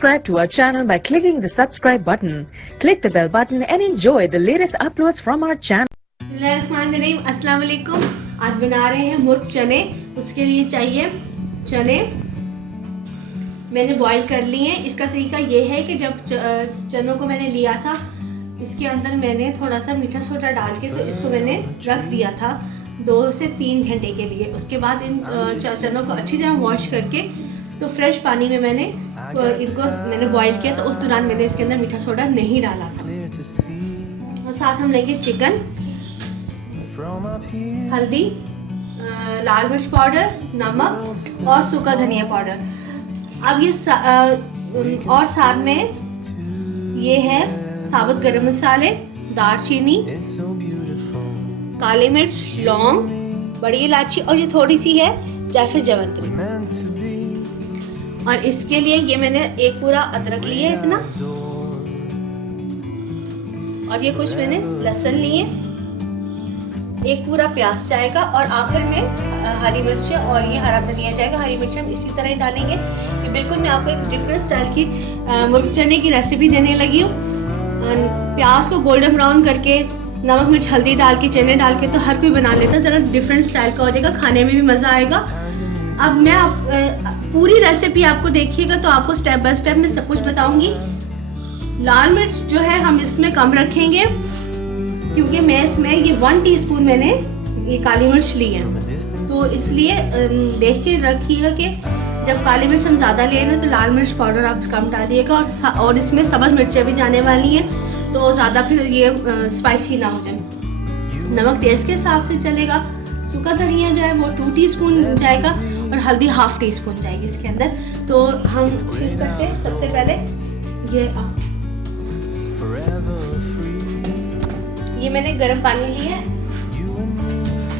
subscribe to our channel by clicking the subscribe button. Click the bell button and enjoy the latest uploads from our channel. अस्सलाम वालेकुम। आज बना रहे हैं मुर्ग चने। उसके लिए चाहिए चने मैंने बॉईल कर लिए हैं। इसका तरीका ये है कि जब चनों को मैंने लिया था, इसके अंदर मैंने थोड़ा सा मीठा सोडा डाल के तो इसको मैंने रख दिया था 2 से 3 घंटे के लिए। उसके बाद इन चनों को अच्छी तरह वॉश करके तो फ्रेश पानी में मैंने बॉईल किया, तो उस दौरान मैंने इसके अंदर मीठा सोडा नहीं डाला था। और साथ हम लेंगे चिकन, हल्दी, लाल मिर्च पाउडर, नमक और सूखा धनिया पाउडर। अब ये और साथ में ये है साबुत गरम मसाले, दालचीनी, काली मिर्च, लौंग, बड़ी इलायची और ये थोड़ी सी है जायफल जवंत्री। और इसके लिए ये मैंने एक पूरा अदरक लिया है इतना, और ये कुछ मैंने लहसुन लिए, एक पूरा प्याज जाएगा और आखिर में हरी मिर्च और ये हरा धनिया जाएगा। हरी मिर्च हम इसी तरह ही डालेंगे। ये बिल्कुल मैं आपको एक डिफरेंट स्टाइल की मुर्ग चने की रेसिपी देने लगी हूँ। प्याज को गोल्डन ब्राउन करके नमक मिर्च हल्दी डाल के चने डाल के तो हर कोई बना लेता है, ज़रा डिफरेंट स्टाइल का हो जाएगा, खाने में भी मज़ा आएगा। अब मैं पूरी रेसिपी आपको देखिएगा तो आपको स्टेप बाय स्टेप मैं सब कुछ बताऊंगी। लाल मिर्च जो है हम इसमें कम रखेंगे क्योंकि मैं इसमें ये 1 टीस्पून मैंने ये काली मिर्च ली है, तो इसलिए देख के रखिएगा कि जब काली मिर्च हम ज़्यादा ले रहे हैं तो लाल मिर्च पाउडर आप कम डालिएगा। और इसमें सब्ज़ मिर्चें भी जाने वाली हैं तो ज़्यादा फिर ये स्पाइसी ना हो जाए। नमक टेस्ट के हिसाब से चलेगा। सूखा धनिया जो है वो 2 टीस्पून जाएगा और हल्दी 1/2 टीस्पून जाएगी इसके अंदर। तो हम शुरू करते हैं। सबसे पहले ये मैंने गर्म पानी लिया है,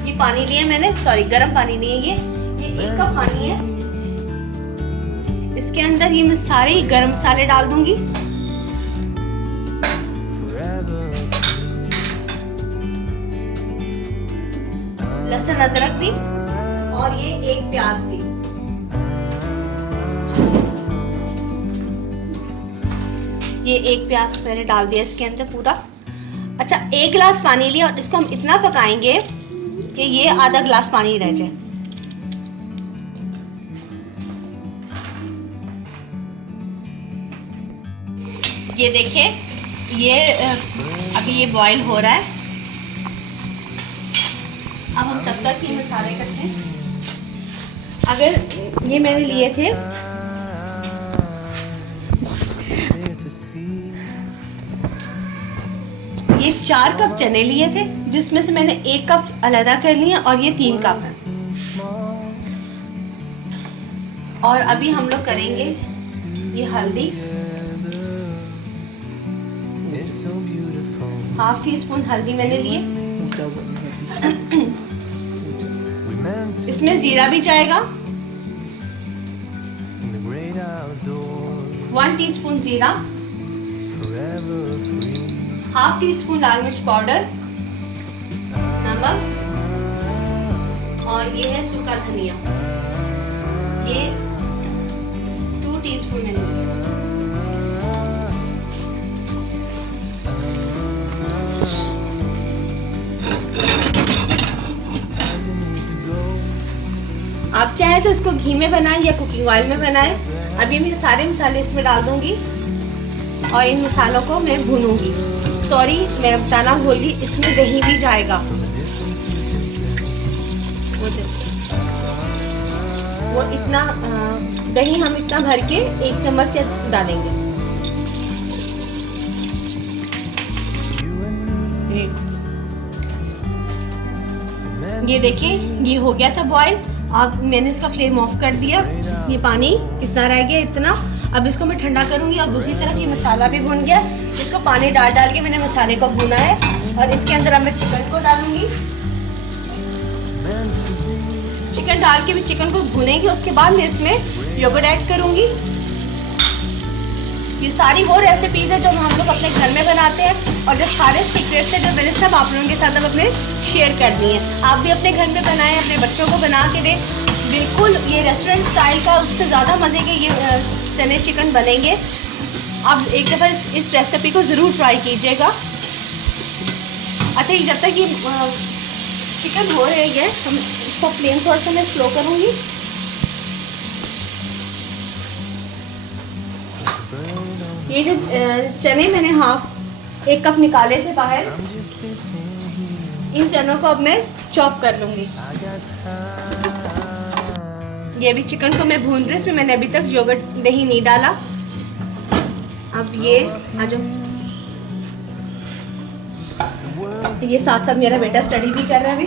ये पानी लिया मैंने, सॉरी गर्म पानी नहीं है, ये 1 कप पानी है। इसके अंदर ये मैं सारे ही गर्म मसाले डाल दूंगी। लहसुन अदरक भी और ये 1 प्याज भी। ये 1 प्याज मैंने डाल दिया इसके अंदर पूरा। अच्छा, 1 गिलास पानी लिया और इसको हम इतना पकाएंगे कि ये आधा गिलास पानी रह जाए। ये देखिए, ये अभी ये बॉईल हो रहा है। अब हम तब तक ये मसाले करते हैं। अगर ये मैंने लिए थे ये 4 कप चने लिए थे, जिसमें से मैंने 1 कप अलग कर लिया और ये 3 कप है। और अभी हम लोग करेंगे ये हल्दी 1/2 टीस्पून हल्दी मैंने लिए। इसमें जीरा भी जाएगा, 1 टीस्पून जीरा, 1/2 टीस्पून लाल मिर्च पाउडर, नमक और ये है सूखा धनिया, ये 2 टीस्पून मैंने लिया। आप चाहे तो इसको घी में बनाएं या कुकिंग ऑयल में बनाएं। अभी मैं सारे मसाले इसमें डाल दूंगी और इन मसालों को मैं भूनूंगी। सॉरी, मैं बताना भूल गई, इसमें दही भी जाएगा। वो इतना दही हम इतना भर के 1 चम्मच डालेंगे। ये देखिए, ये हो गया था बॉईल। अब मैंने इसका फ्लेम ऑफ कर दिया। ये पानी कितना रह गया, इतना। अब इसको मैं ठंडा करूंगी और दूसरी तरफ ये मसाला भी भून गया। इसको पानी डाल के मैंने मसाले को भूना है और इसके अंदर अब मैं चिकन को डालूंगी। चिकन डाल के भी चिकन को भूनेंगे। उसके बाद मैं इसमें योगर्ट ऐड करूंगी। ये सारी वो रेसिपीज है जो हम लोग अपने घर में बनाते हैं और जो सारे सीक्रेट्स हैं जो मैंने सब आप लोगों के साथ अब अपने शेयर कर दी है। आप भी अपने घर में बनाएं, अपने बच्चों को बना के दें। बिल्कुल ये रेस्टोरेंट स्टाइल का उससे ज़्यादा मज़े के ये चने चिकन बनेंगे। आप एक दफ़ा इस रेसिपी को ज़रूर ट्राई कीजिएगा। अच्छा, ये जब तक ये चिकन हो रही है, हम इसको फ्लेम थोड़ा सा मैं स्लो करूँगी। ये जो चने मैंने एक कप निकाले थे बाहर, इन चनों को अब मैं चॉप कर लूँगी। ये भी चिकन को मैं भून रही हूँ, इसमें मैंने अभी तक योगर्ट दही नहीं डाला। अब ये आ जाओ, ये साथ साथ मेरा बेटा स्टडी भी कर रहा है अभी।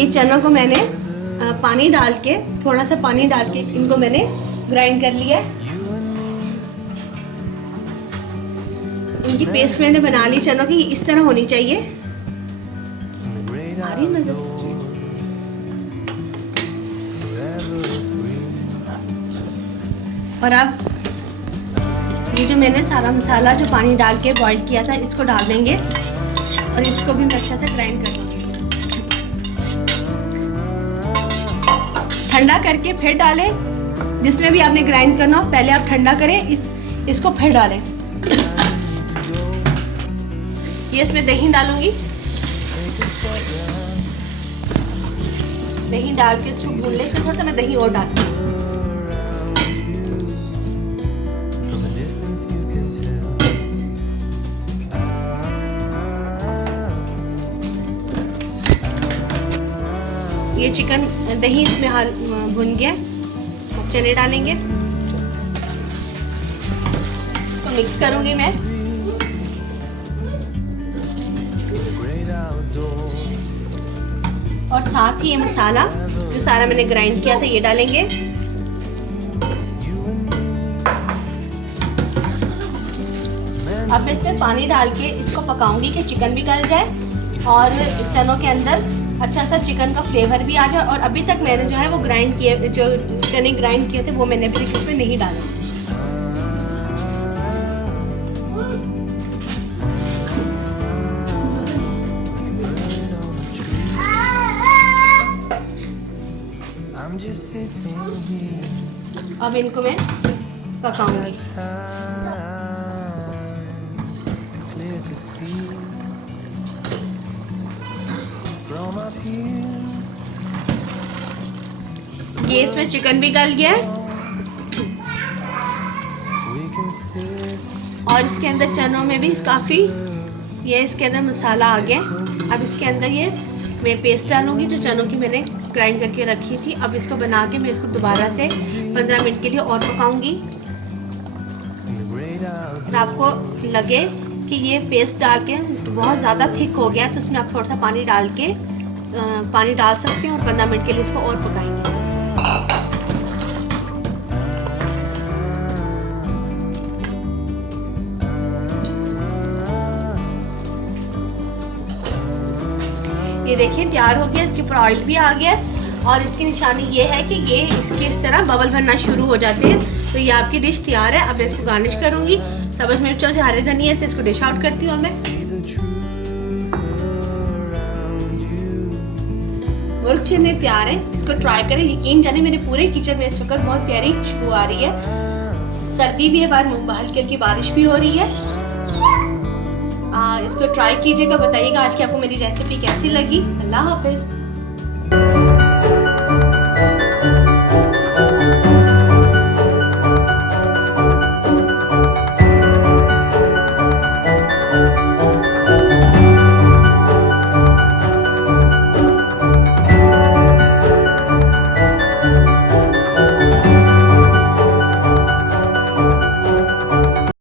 ये चनों को मैंने पानी डाल के, थोड़ा सा पानी डाल के इनको मैंने ग्राइंड कर लिया। इनकी पेस्ट मैंने बना ली चनों की, इस तरह होनी चाहिए। आ रही ना जो। और अब ये जो मैंने सारा मसाला जो पानी डाल के बॉईल किया था, इसको डाल देंगे और इसको भी मैं अच्छा से ग्राइंड कर लूँगी। ठंडा करके फिर डालें, जिसमें भी आपने ग्राइंड करना हो पहले आप ठंडा करें, इसको फिर डालें। ये इसमें दही डालूंगी, दही डाल के इसको भून ले। थोड़ा सा मैं दही और डालूंगी। ये चिकन दही इसमें भुन गया। अब चने डालेंगे, इसको मिक्स करूंगी मैं। और साथ ही ये मसाला जो सारा मैंने ग्राइंड किया था ये डालेंगे। अब मैं इसमें पानी डाल के इसको पकाऊंगी कि चिकन भी गल जाए और चनों के अंदर अच्छा सा चिकन का फ्लेवर भी आ जाए। और अभी तक मैंने जो है वो ग्राइंड किए, जो चने ग्राइंड किए थे वो मैंने अभी इसमें नहीं डाले। अब इनको मैं पकाऊंगी। ये इसमें चिकन भी गल गया है और इसके अंदर चनों में भी काफ़ी ये इसके अंदर मसाला आ गया। अब इसके अंदर ये मैं पेस्ट डालूंगी जो चनों की मैंने ग्राइंड करके रखी थी। अब इसको बना के मैं इसको दोबारा से 15 मिनट के लिए और पकाऊंगी। और आपको लगे कि ये पेस्ट डाल के बहुत ज़्यादा थिक हो गया तो उसमें आप थोड़ा सा पानी डाल सकते हैं और 15 मिनट के लिए इसको और पकाएंगे। ये देखिए तैयार हो गया, इसके ऊपर ऑयल भी आ गया और इसकी निशानी ये है कि ये इसके इस तरह बबल भरना शुरू हो जाते हैं। तो ये आपकी डिश तैयार है। अब मैं इसको गार्निश करूंगी सब्ज़ मिर्चों से, हरे धनिया से इसको डिश आउट करती हूँ मैं। मुर्ग चने तैयार है, इसको ट्राई करें। यकीन जाने मेरे पूरे किचन में इस वक्त बहुत प्यारी खुशबू आ रही है। सर्दी भी है, बाहर हल्की हल्की बारिश भी हो रही है। इसको ट्राई कीजिएगा, बताइएगा आज की आपको मेरी रेसिपी कैसी लगी। अल्लाह हाफिज़।